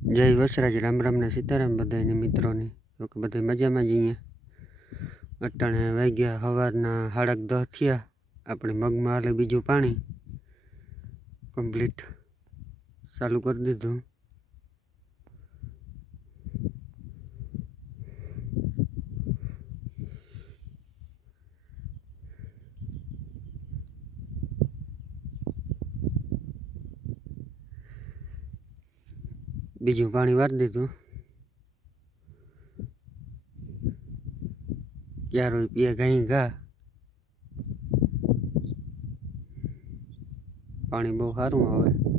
જય વસરાજ, રામ રામ ને સીતારામ બધાને મિત્રોને. તો કે બધા મજામાં જ અહીંયા. અટાણે વાગ્યા સવારના 10:30 થયા. આપણે મગમાં હાલે બીજું પાણી કમ્પ્લીટ ચાલુ કરી દીધું. બીજું પાણી વારી દીધું. ક્યારો પીએ ઘાઈ ઘા. પાણી બહુ સારું આવે.